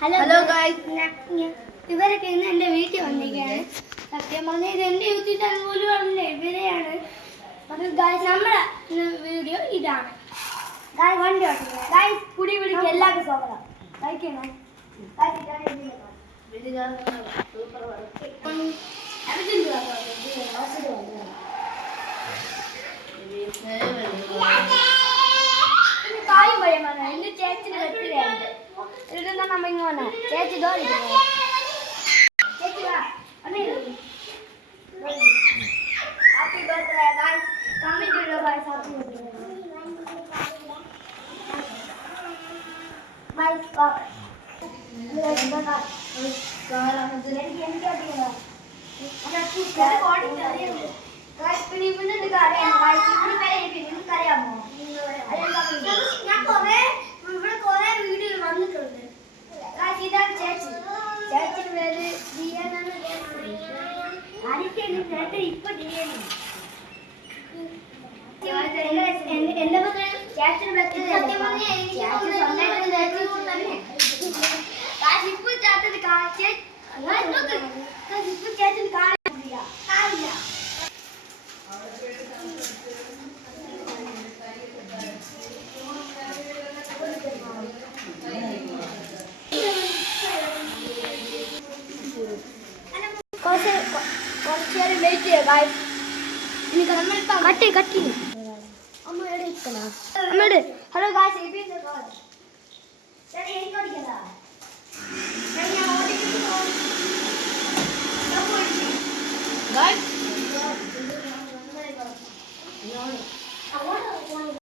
Hello ഇവരൊക്കെ ഇന്ന് എന്റെ വീട്ടിൽ വന്നിരിക്കുകയാണ്. സത്യം പറഞ്ഞാൽ ഇത് എന്റെ യൂട്യൂബ് ചാനൽ പോലും അല്ല ഇവരെയാണ്. നമ്മുടെ വീഡിയോ ഇതാണ്. ഗായ് വണ്ടി ഗായ് കുടി പിടിക്ക് എല്ലാവർക്കും സ്വാഗതം. കഴിക്കണേ കായും போன சேச்சி தோலி சேச்சி வா அண்ணே happy birthday guys comment video bye சாப்பிட்டு बाय बाय रिकॉर्डिंग कर रही हूँ गाइस प्लीज़ मुझे दिखा रहे हैं गाइस पहले ചേട്ടൻ ഇപ്പൊ ദിയാണ് എന്റെ ಬೆಳಿತೀಯ ಗಾಯ್ಸ್ ನಿನಗೆ ಹನುಮಾನ್ ಪಾಪ ಕಟ್ಟಿ ಕಟ್ಟಿ ಅಮ್ಮ ಎಡೆ ಇಕ್ಕಣ ಅಮ್ಮ ಎಡೆ ಹಲೋ ಗಾಯ್ಸ್ ಈ ಬೀಸ್ ಕಾಲ್ ಸರಿ ಏನು ಕೊಡಿಯಲ್ಲ ಗಾಯ್ಸ್